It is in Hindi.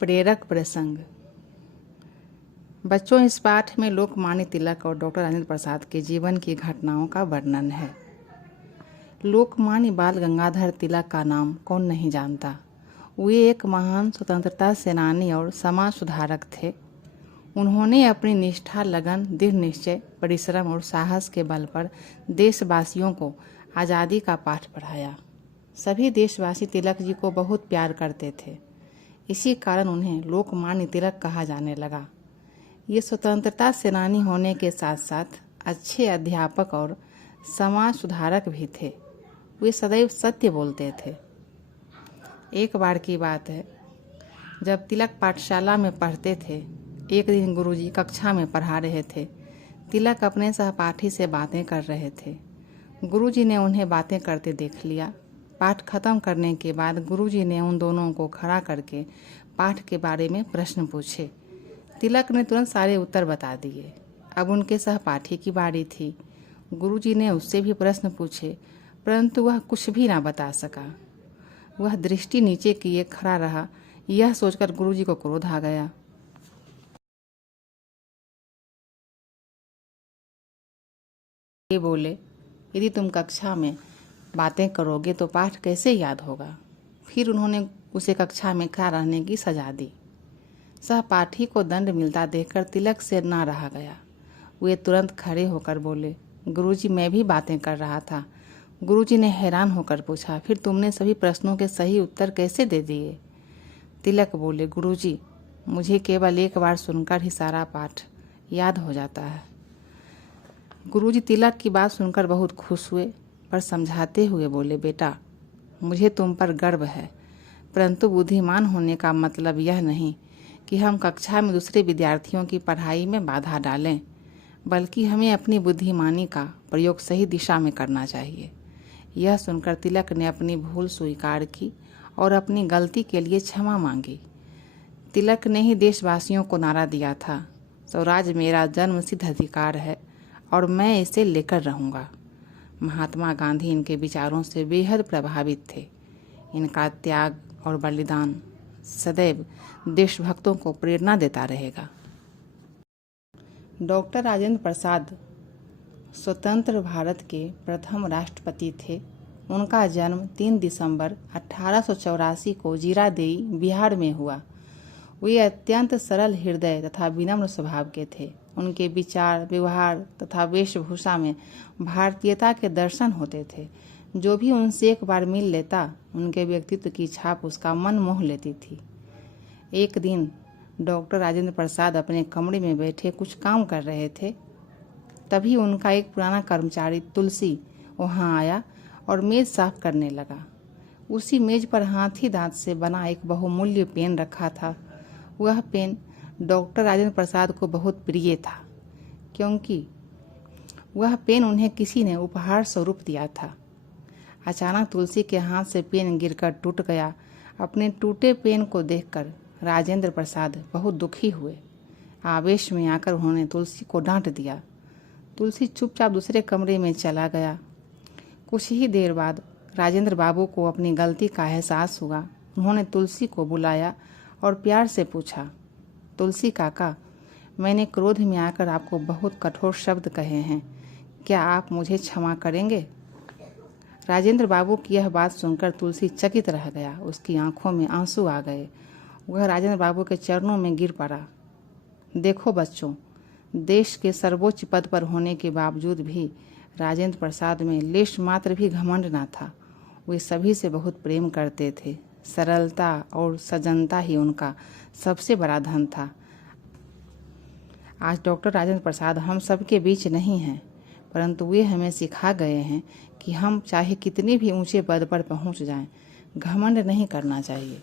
प्रेरक प्रसंग। बच्चों, इस पाठ में लोकमान्य तिलक और डॉक्टर राजेंद्र प्रसाद के जीवन की घटनाओं का वर्णन है। लोकमान्य बाल गंगाधर तिलक का नाम कौन नहीं जानता। वे एक महान स्वतंत्रता सेनानी और समाज सुधारक थे। उन्होंने अपनी निष्ठा, लगन, दृढ़ निश्चय, परिश्रम और साहस के बल पर देशवासियों को आज़ादी का पाठ पढ़ाया। सभी देशवासी तिलक जी को बहुत प्यार करते थे। इसी कारण उन्हें लोकमान्य तिलक कहा जाने लगा। ये स्वतंत्रता सेनानी होने के साथ साथ अच्छे अध्यापक और समाज सुधारक भी थे। वे सदैव सत्य बोलते थे। एक बार की बात है, जब तिलक पाठशाला में पढ़ते थे, एक दिन गुरुजी कक्षा में पढ़ा रहे थे। तिलक अपने सहपाठी से बातें कर रहे थे। गुरुजी ने उन्हें बातें करते देख लिया। पाठ खत्म करने के बाद गुरुजी ने उन दोनों को खड़ा करके पाठ के बारे में प्रश्न पूछे। तिलक ने तुरंत सारे उत्तर बता दिए। अब उनके सहपाठी की बारी थी। गुरुजी ने उससे भी प्रश्न पूछे, परंतु वह कुछ भी ना बता सका। वह दृष्टि नीचे किए खड़ा रहा। यह सोचकर गुरुजी को क्रोध आ गया। ये बोले, यदि तुम कक्षा में बातें करोगे तो पाठ कैसे याद होगा। फिर उन्होंने उसे कक्षा में खड़ा रहने की सजा दी। सहपाठी को दंड मिलता देखकर तिलक से ना रहा गया। वे तुरंत खड़े होकर बोले, गुरुजी, मैं भी बातें कर रहा था। गुरुजी ने हैरान होकर पूछा, फिर तुमने सभी प्रश्नों के सही उत्तर कैसे दे दिए। तिलक बोले, गुरुजी, मुझे केवल एक बार सुनकर ही सारा पाठ याद हो जाता है। गुरुजी तिलक की बात सुनकर बहुत खुश हुए, पर समझाते हुए बोले, बेटा, मुझे तुम पर गर्व है, परंतु बुद्धिमान होने का मतलब यह नहीं कि हम कक्षा में दूसरे विद्यार्थियों की पढ़ाई में बाधा डालें, बल्कि हमें अपनी बुद्धिमानी का प्रयोग सही दिशा में करना चाहिए। यह सुनकर तिलक ने अपनी भूल स्वीकार की और अपनी गलती के लिए क्षमा मांगी। तिलक ने ही देशवासियों को नारा दिया था, स्वराज मेरा जन्मसिद्ध अधिकार है और मैं इसे लेकर रहूँगा। महात्मा गांधी इनके विचारों से बेहद प्रभावित थे। इनका त्याग और बलिदान सदैव देशभक्तों को प्रेरणा देता रहेगा। डॉक्टर राजेंद्र प्रसाद स्वतंत्र भारत के प्रथम राष्ट्रपति थे। उनका जन्म 3 दिसंबर 1884 को जीरादेई, बिहार में हुआ। वे अत्यंत सरल हृदय तथा विनम्र स्वभाव के थे। उनके विचार, व्यवहार तथा वेशभूषा में भारतीयता के दर्शन होते थे। जो भी उनसे एक बार मिल लेता, उनके व्यक्तित्व की छाप उसका मन मोह लेती थी। एक दिन डॉक्टर राजेंद्र प्रसाद अपने कमरे में बैठे कुछ काम कर रहे थे। तभी उनका एक पुराना कर्मचारी तुलसी वहां आया और मेज साफ करने लगा। उसी मेज पर हाथी दांत से बना एक बहुमूल्य पेन रखा था। वह पेन डॉक्टर राजेंद्र प्रसाद को बहुत प्रिय था, क्योंकि वह पेन उन्हें किसी ने उपहार स्वरूप दिया था। अचानक तुलसी के हाथ से पेन गिरकर टूट गया। अपने टूटे पेन को देखकर राजेंद्र प्रसाद बहुत दुखी हुए। आवेश में आकर उन्होंने तुलसी को डांट दिया। तुलसी चुपचाप दूसरे कमरे में चला गया। कुछ ही देर बाद राजेंद्र बाबू को अपनी गलती का एहसास हुआ। उन्होंने तुलसी को बुलाया और प्यार से पूछा, तुलसी काका, मैंने क्रोध में आकर आपको बहुत कठोर शब्द कहे हैं, क्या आप मुझे क्षमा करेंगे। राजेंद्र बाबू की यह बात सुनकर तुलसी चकित रह गया। उसकी आंखों में आंसू आ गए। वह राजेंद्र बाबू के चरणों में गिर पड़ा। देखो बच्चों, देश के सर्वोच्च पद पर होने के बावजूद भी राजेंद्र प्रसाद में लेश मात्र भी घमंड न था। वे सभी से बहुत प्रेम करते थे। सरलता और सजनता ही उनका सबसे बड़ा धन था। आज डॉक्टर राजेंद्र प्रसाद हम सबके बीच नहीं हैं, परंतु वे हमें सिखा गए हैं कि हम चाहे कितने भी ऊंचे पद पर पहुंच जाएं, घमंड नहीं करना चाहिए।